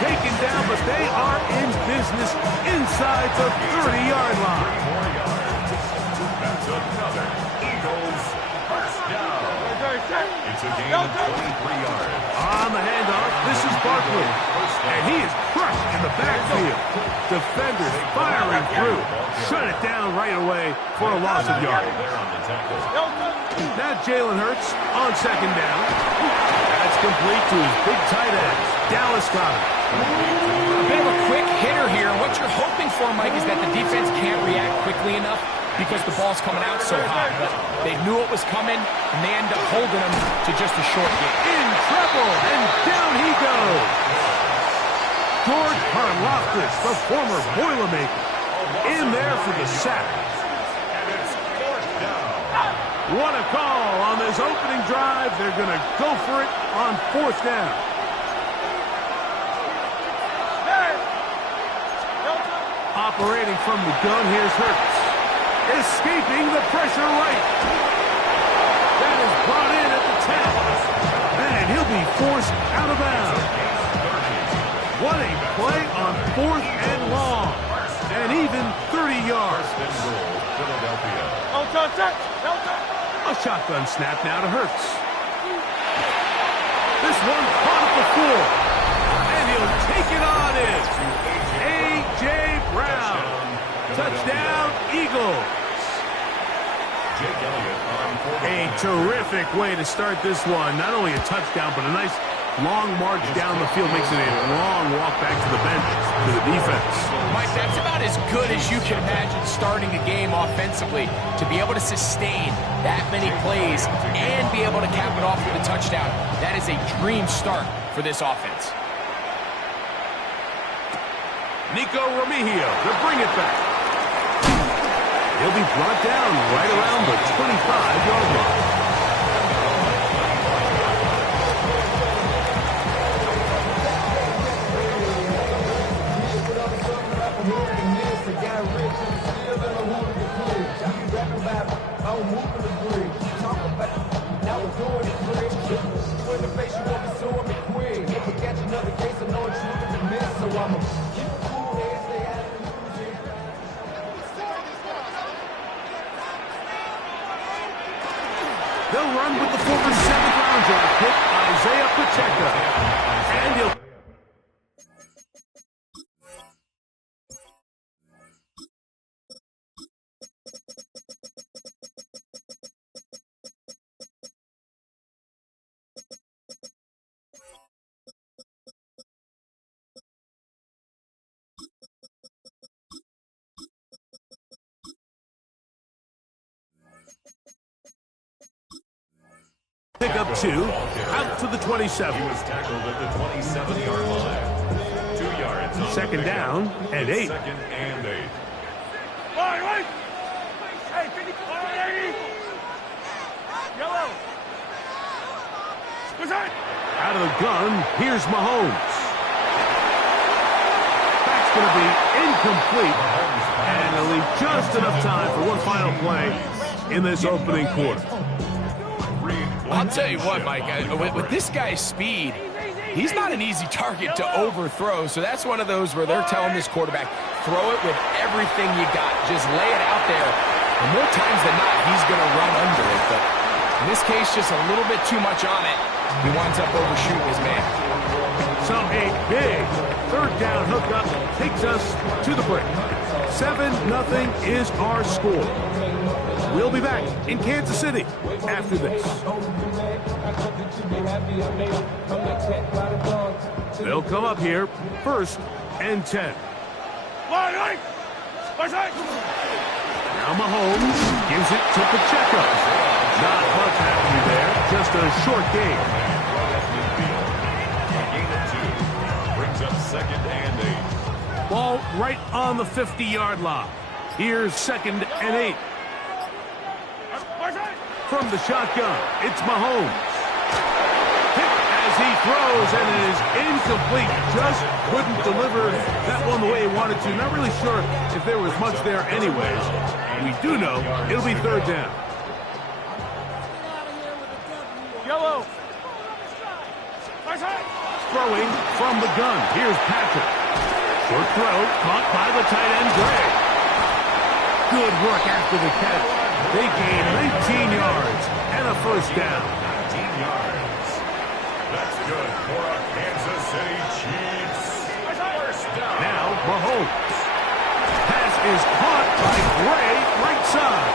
taken down, but they are in business inside the 30-yard line. That's another Eagles first down. It's a gain of 23 yards. On the handoff, this is Barkley. And he is crushed in the backfield. Defenders firing through. Shut it down right away for a loss of yards. Now Jalen Hurts on second down. That's complete to his big tight end. Dallas got it. A bit of a quick hitter here. And what you're hoping for, Mike, is that the defense can't react quickly enough because the ball's coming out so hot. But they knew it was coming, and they end up holding him to just a short gain. In trouble, and down he goes. George Karlaftis, the former Boilermaker, in there for the sack. What a call on this opening drive. They're going to go for it on fourth down. Operating from the gun, here's Hurts. Escaping the pressure right. That is brought in at the 10. And he'll be forced out of bounds. What a play on fourth and long. And even 30 yards. A shotgun snap now to Hurts. This one caught at the floor. And he'll take it on in. A.J. Brown. Touchdown, Eagles. A terrific way to start this one. Not only a touchdown, but a nice long march down the field. Makes it a long walk back to the bench for the defense. Mike, that's about as good as you can imagine starting a game offensively. To be able to sustain that many plays and be able to cap it off with a touchdown, that is a dream start for this offense. Nico Remigio to bring it back. He'll be brought down right around the 25-yard line. They'll run with the former 7th-round draft pick, Isaiah Pacheco. And he'll... Pick up 2, out to the 27. He was tackled at the 27-yard line. 2 yards on second down and 8. Second and 8. Out of the gun, here's Mahomes. That's going to be incomplete. And they'll leave just enough time for one final play in this opening quarter. I'll tell you what, Mike, with this guy's speed, he's not an easy target to overthrow. So that's one of those where they're telling this quarterback, throw it with everything you got. Just lay it out there. And more times than not, he's going to run under it. But in this case, just a little bit too much on it. He winds up overshooting his man. So a big third down hookup takes us to the break. 7-0 is our score. We'll be back in Kansas City after this. They'll come up here, 1st and 10. Now Mahomes gives it to Pacheco. Not much happening there, just a short game. Gain of 2. Brings up second and 8. Ball right on the 50-yard line. Here's 2nd and 8. From the shotgun, it's Mahomes. Hit as he throws, and it is incomplete. Just couldn't deliver that one the way he wanted to. Not really sure if there was much there anyways. We do know it'll be 3rd down. throwing from the gun. Here's Patrick. Short throw, caught by the tight end, Gray. Good work after the catch. They gain 19 yards and a first down. 19 yards. That's good for a Kansas City Chiefs. First down. Now, Mahomes. Pass is caught by Gray, right side.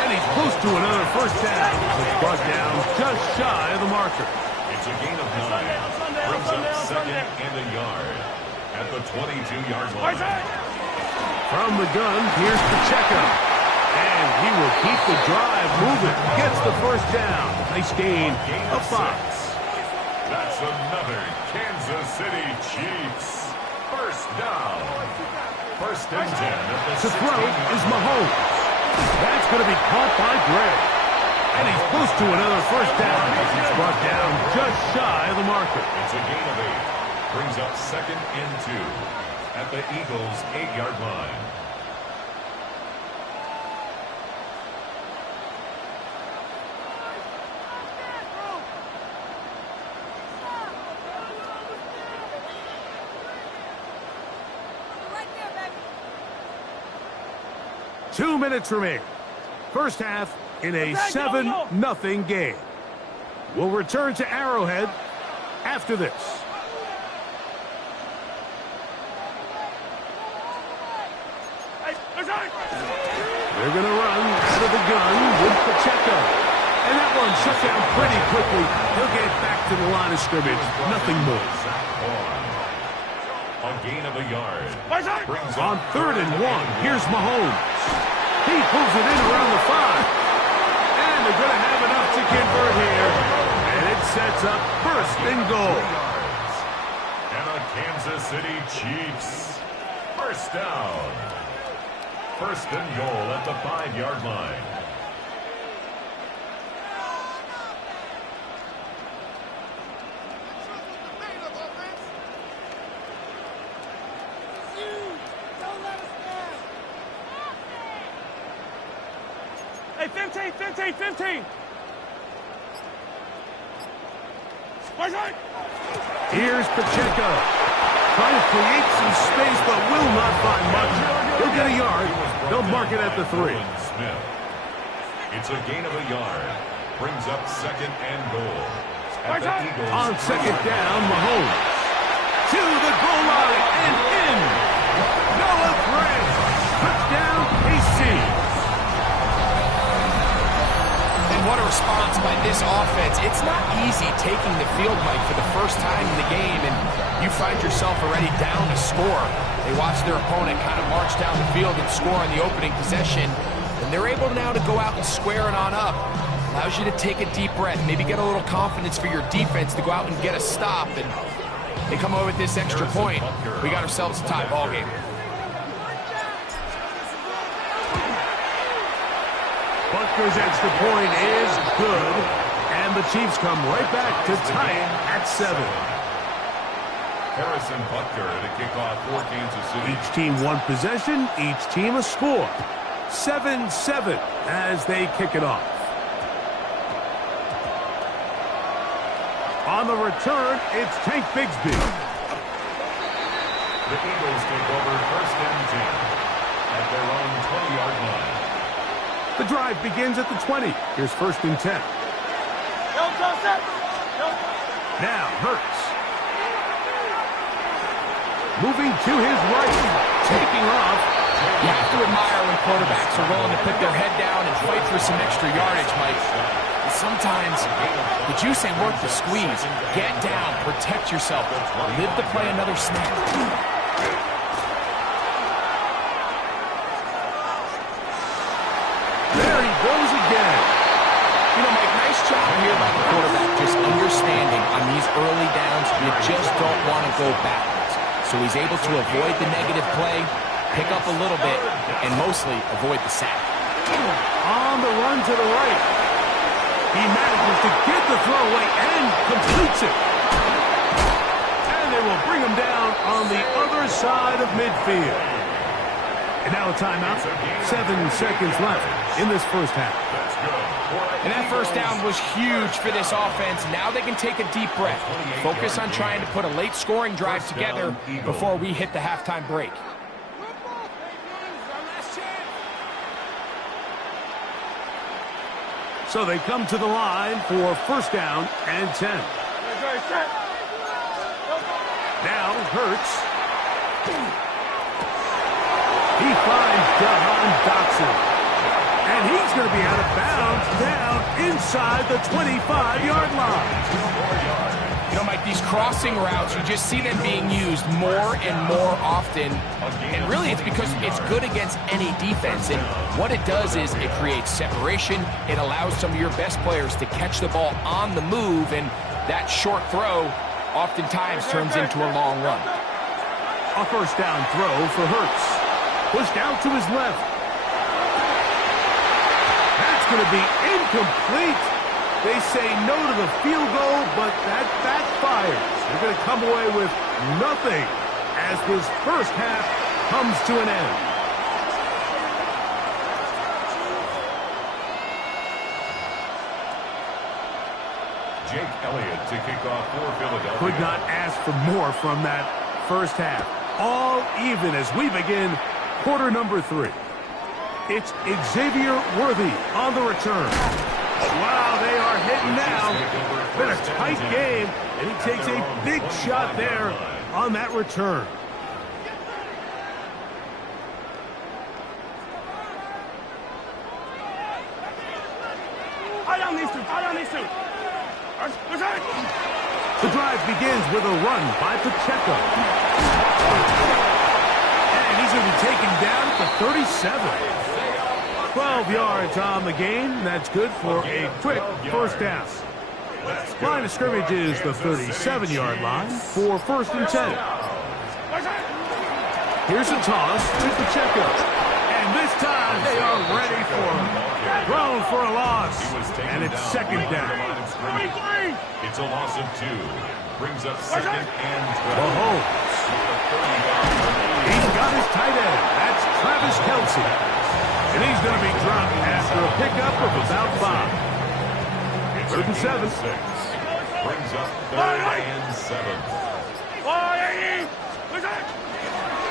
And he's close to another first down. It's brought down just shy of the marker. It's a gain of 9. Brings up second and a yard at the 22-yard line. From the gun, here's Pacheco. And he will keep the drive moving. Gets the first down. Nice gain of 5. That's another Kansas City Chiefs. First down. First and 10 at the To throw is Mahomes. That's going to be caught by Gray. And he's close to another first down. He's brought down just shy of the marker. It's a gain of 8. Brings up second and 2 at the Eagles' 8-yard line. Right there, baby. 2 minutes remain. First half in a 7-0 game. We'll return to Arrowhead after this. They're going to run out of the gun with Pacheco. And that one shut down pretty quickly. He'll get back to the line of scrimmage. Nothing more. A gain of a yard. Brings On up 3rd and 1, here's Mahomes. He pulls it in around the 5. And they're going to have enough to convert here. And it sets up first and goal. And a Kansas City Chiefs. First down. First and goal at the 5-yard line. Hey, 15. Here's Pacheco. Trying to create some space, but will not find much. He'll get a yard. They'll mark it at the 3. Smith. It's a gain of a yard. Brings up second and goal. At the Eagles. On second down, Mahomes. To the goal line and in. Noah Gray. Touchdown, KC. And what a response by this offense. It's not easy taking the field, Mike, for the first time in the game, and you find yourself already down a score. They watch their opponent kind of march down the field and score on the opening possession, and they're able now to go out and square it on up. Allows you to take a deep breath, maybe get a little confidence for your defense to go out and get a stop, and they come over with this extra point. We got ourselves a tie ball game. Butker's extra point is good, and the Chiefs come right back to tie it at 7. Harrison Butker to kick off for Kansas City. Each team one possession, each team a score. 7-7 as they kick it off. On the return, it's Tank Bigsby. The Eagles take over first and 10 at their own 20-yard line. The drive begins at the 20. Here's first and 10. Now, Hurts. Moving to his right. Taking off. You have to admire when quarterbacks are willing to put their head down and fight for some extra yardage, Mike. Sometimes the juice ain't worth the squeeze. Get down, protect yourself, live to play another snap. There he goes again. You know, Mike, nice job here by the quarterback, just understanding on these early downs, you just don't want to go backwards. So he's able to avoid the negative play, pick up a little bit, and mostly avoid the sack. On the run to the right. He manages to get the throwaway and completes it. And they will bring him down on the other side of midfield. And now a timeout. 7 seconds left in this first half. And that first down was huge for this offense. Now they can take a deep breath. Focus on trying to put a late scoring drive together before we hit the halftime break. So they come to the line for first down and 10. Now Hurts. He finds Jahan Dotson. And he's going to be out of bounds down inside the 25-yard line. You know, Mike, these crossing routes, you just see them being used more and more often. And really, it's because it's good against any defense. And what it does is it creates separation. It allows some of your best players to catch the ball on the move. And that short throw oftentimes turns into a long run. A first down throw for Hurts. Pushed out to his left. That's going to be incomplete. They say no to the field goal, but that backfires. They're going to come away with nothing as this first half comes to an end. Jake Elliott to kick off for Philadelphia. Could not ask for more from that first half. All even as we begin quarter number 3. It's Xavier Worthy on the return. Wow, they are hitting now. Been a tight game, and he takes a big shot there on that return. The drive begins with a run by Pacheco. And he's going to be taken down at the 37. 12 yards on the game. That's good for a quick first down. Line of scrimmage is the 37-yard line for first and 10. Here's a toss to Pacheco. And this time they are ready for him. Thrown for a loss. And it's second down. It's a loss of 2. Brings up second and 12. Mahomes. He's got his tight end. That's Travis Kelce. And he's going to be dropped after a pickup of about 5. Third and 7. Brings up third and 7.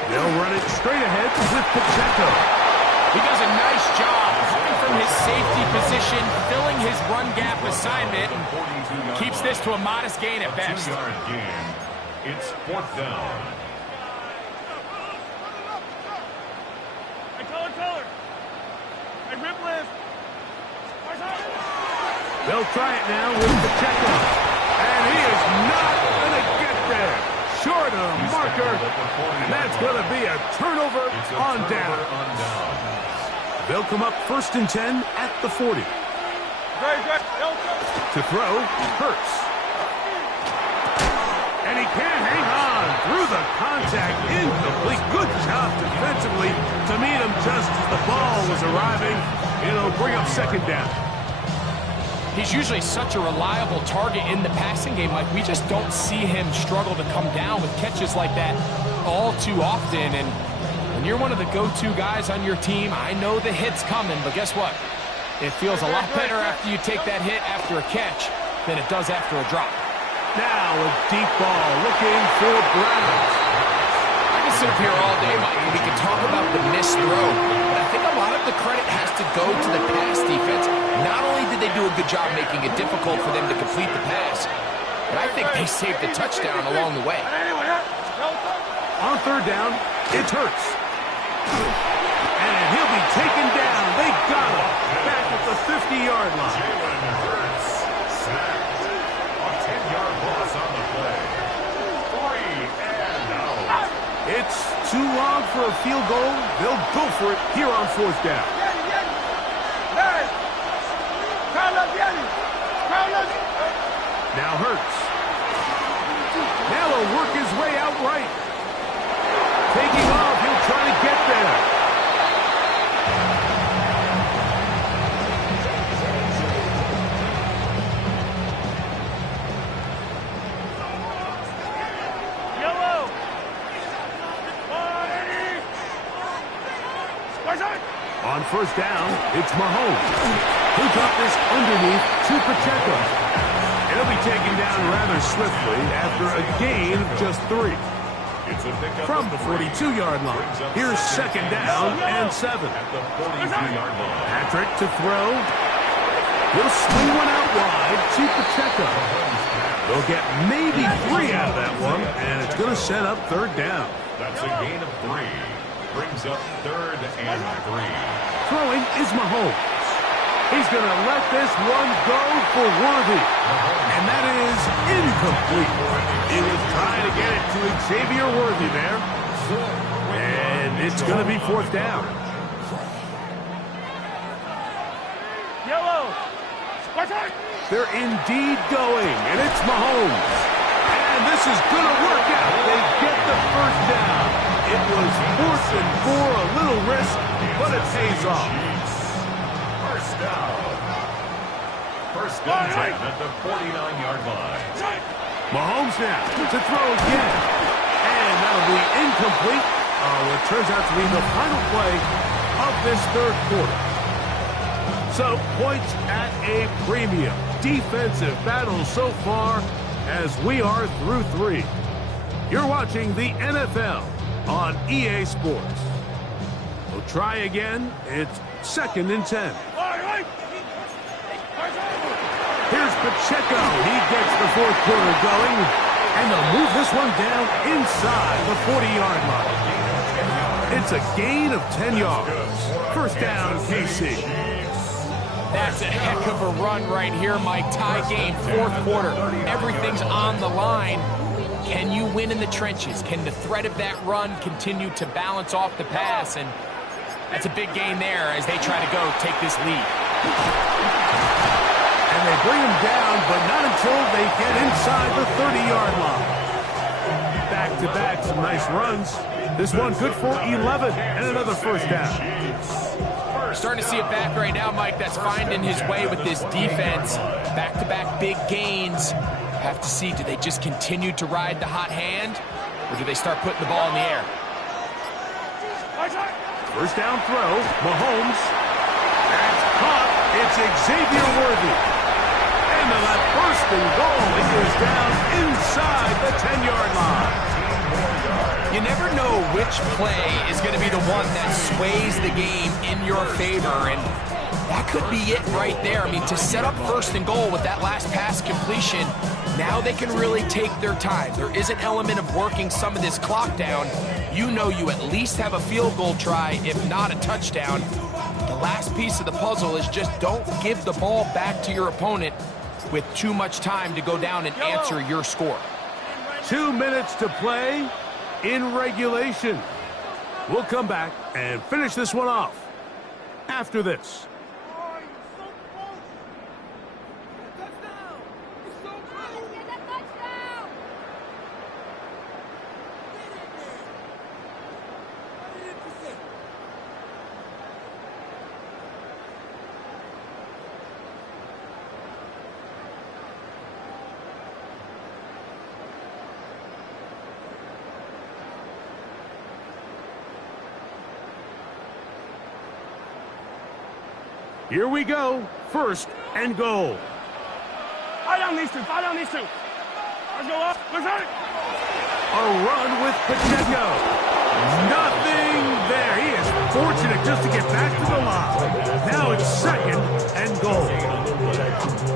They'll run it straight ahead with Pacheco. He does a nice job coming from his safety position, filling his run gap assignment, and keeps this to a modest gain at best. 2-yard gain. It's fourth down. They'll try it now with Pacheco. And he is not going to get there. Short of the marker. And that's going to be a turnover on down. They'll come up first and 10 at the 40. To throw, Hurts. And he can't hang on through the contact. Incomplete. Good job defensively to meet him just as the ball was arriving. It'll bring up second down. He's usually such a reliable target in the passing game. Like, we just don't see him struggle to come down with catches like that all too often. And when you're one of the go-to guys on your team, I know the hit's coming, but guess what? It feels a lot better after you take that hit after a catch than it does after a drop. Now a deep ball looking for Brown. I can sit up here all day, Mike, and we can talk about the missed throw, but I think a lot of the credit has to go to the pass defense. Not only did they do a good job making it difficult for them to complete the pass, but I think they saved the touchdown along the way. On third down, it Hurts. And he'll be taken down. They got him back at the 50-yard line. Jalen Hurts sacked. A 10-yard loss on the play. 3 and out. It's too long for a field goal. They'll go for it here on fourth down. Now Hurts. Now he'll work his way out right. Taking off, he'll try to get there. On first down, it's Mahomes. He'll drop this underneath to Pacheco. He'll be taken down rather swiftly after a gain of just 3. From the 42-yard line, here's second down and 7. At the 42-yard line. Patrick to throw. He'll swing one out wide to Pacheco. They'll get maybe 3 out of that one, and it's going to set up third down. That's a gain of 3. Brings up third and 3. Throwing is Mahomes. He's going to let this one go for Worthy. And that is incomplete. He was trying to get it to Xavier Worthy there. And it's going to be fourth down. Yellow. They're indeed going, and it's Mahomes. And this is going to work out. They get the first down. It was fourth and 4, a little risk, but it pays off. First down. First and 10 at the 49-yard line. Mahomes now to throw again. And that'll be incomplete. What turns out to be the final play of this third quarter. So, points at a premium. Defensive battle so far as we are through 3. You're watching the NFL on EA Sports. We'll try again. It's second and 10. Here's Pacheco. He gets the fourth quarter going. And they'll move this one down inside the 40-yard line. It's a gain of 10 yards. First down, KC. That's a heck of a run right here, Mike. Tie game, fourth quarter. Everything's on the line. Can you win in the trenches? Can the threat of that run continue to balance off the pass? And that's a big gain there as they try to go take this lead. And they bring him down, but not until they get inside the 30-yard line. Back-to-back, some nice runs. This one good for 11 and another first down. Starting to see it back right now, Mike. That's finding his way with this defense. Back-to-back big gains. Have to see, do they just continue to ride the hot hand, or do they start putting the ball in the air? First down throw, Mahomes. That's caught. It's Xavier Worthy. And on that first and goal, he is down inside the 10-yard line. You never know which play is going to be the one that sways the game in your favor, and that could be it right there. I mean, to set up first and goal with that last pass completion, now they can really take their time. There is an element of working some of this clock down. You know you at least have a field goal try, if not a touchdown. The last piece of the puzzle is just don't give the ball back to your opponent with too much time to go down and answer your score. 2 minutes to play in regulation. We'll come back and finish this one off after this. Here we go. First and goal. Fire down these two. Fire down these two. Let's go up. Let's hit it. A run with Pacheco. Nothing there. He is fortunate just to get back to the line. Now it's second and goal.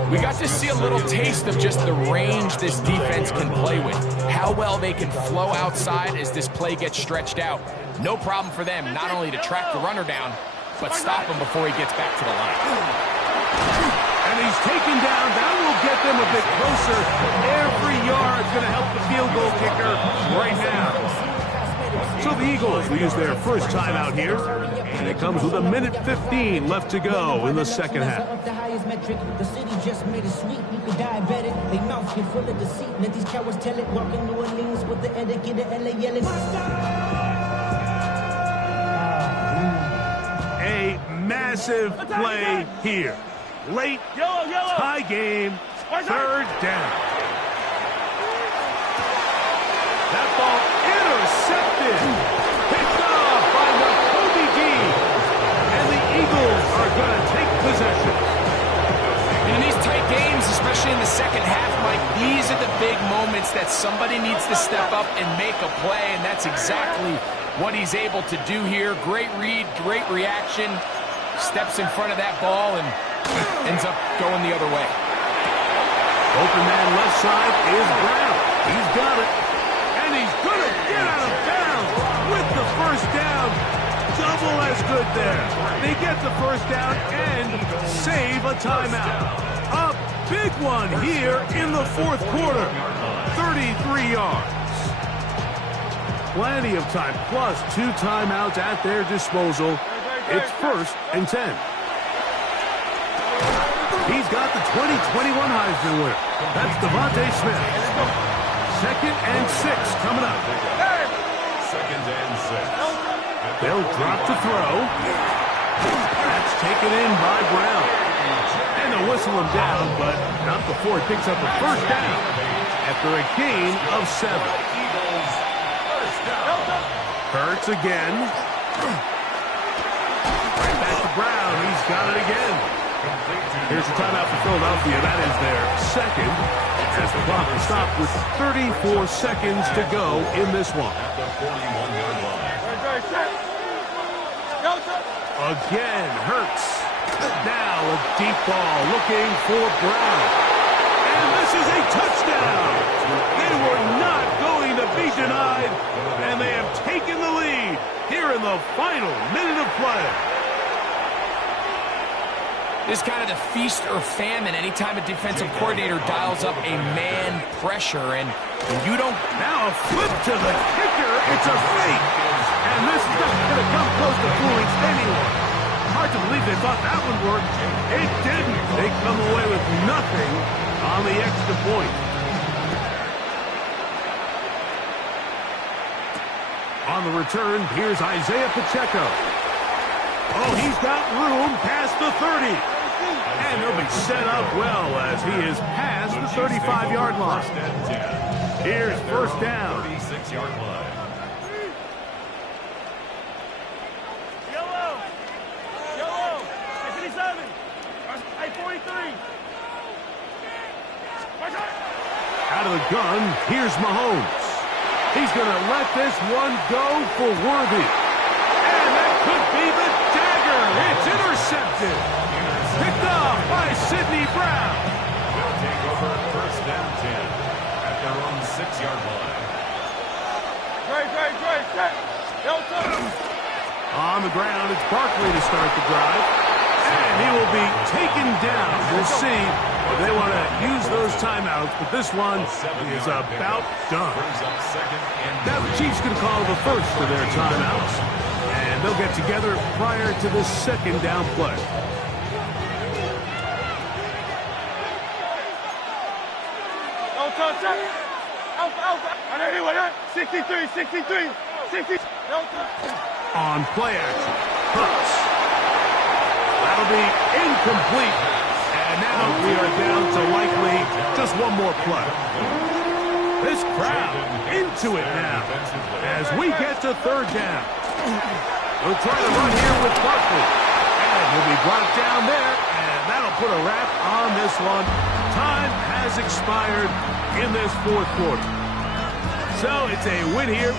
We got to see a little taste of just the range this defense can play with. How well they can flow outside as this play gets stretched out. No problem for them not only to track the runner down, but stop him before he gets back to the line. And he's taken down. That will get them a bit closer. Every yard's going to help the field goal kicker right now. So the Eagles will use their first timeout here. And it comes with 1:15 left to go in the second half. The city just made it sweet. You could diabetic. They mouths get full of deceit. Let these cowards tell it. Walking New Orleans with the etiquette of LA yelling. A massive play here. Late tie game, third down. That ball intercepted. Picked off by Kobe D. And the possession. In these tight games, especially in the second half, Mike, these are the big moments that somebody needs to step up and make a play, and that's exactly what he's able to do here. Great read, great reaction, steps in front of that ball and ends up going the other way. Open man left side is Brown. He's got it, and he's going to get out of bounds with the first down. Double as good there. They get the first down and save a timeout. A big one here in the fourth quarter. 33 yards. Plenty of time, plus 2 timeouts at their disposal. It's 1st and 10. He's got the 2021 Heisman winner. That's Devontae Smith. 2nd and 6 coming up. 2nd and 6. They'll drop to throw. That's taken in by Brown. And they'll whistle him down, but not before he picks up a first down after a gain of 7. Hurts again. Right back to Brown. He's got it again. Here's a timeout for Philadelphia. That is their 2nd. As the clock is stopped with 34 seconds to go in this one. Again, Hurts. Now a deep ball looking for Brown. And this is a touchdown. They were not going to be denied, and they have taken the lead here in the final minute of play. This is kind of the feast or famine anytime a defensive coordinator dials up a man pressure, and you don't... Now a flip to the kicker. It's a fake. And this is not going to come close to fooling anyone. Hard to believe they thought that would work. It didn't. They come away with nothing on the extra point. On the return, here's Isaiah Pacheco. Oh, he's got room past the 30. And he'll be set up well as he is past the 35-yard line. Here's first down. 36-yard line. Yellow. 57. 43. Out of the gun, here's Mahomes. He's going to let this one go for Worthy. And that could be the dagger. It's intercepted. Picked off by Sidney Brown. They'll take over 1st and 10 at their own 6-yard line. On the ground, it's Barkley to start the drive. And he will be taken down. We'll see if they want to use those timeouts, but this one is about done. Now the Chiefs going to call the first of their timeouts, and they'll get together prior to the 2nd down play. On play action, Hurts. That'll be incomplete. And now we are down to likely just one more play. This crowd into it now as we get to 3rd down. We'll try to run here with Barkley. And he'll be brought down there, and that'll put a wrap on this one. Time has expired in this 4th quarter. So it's a win here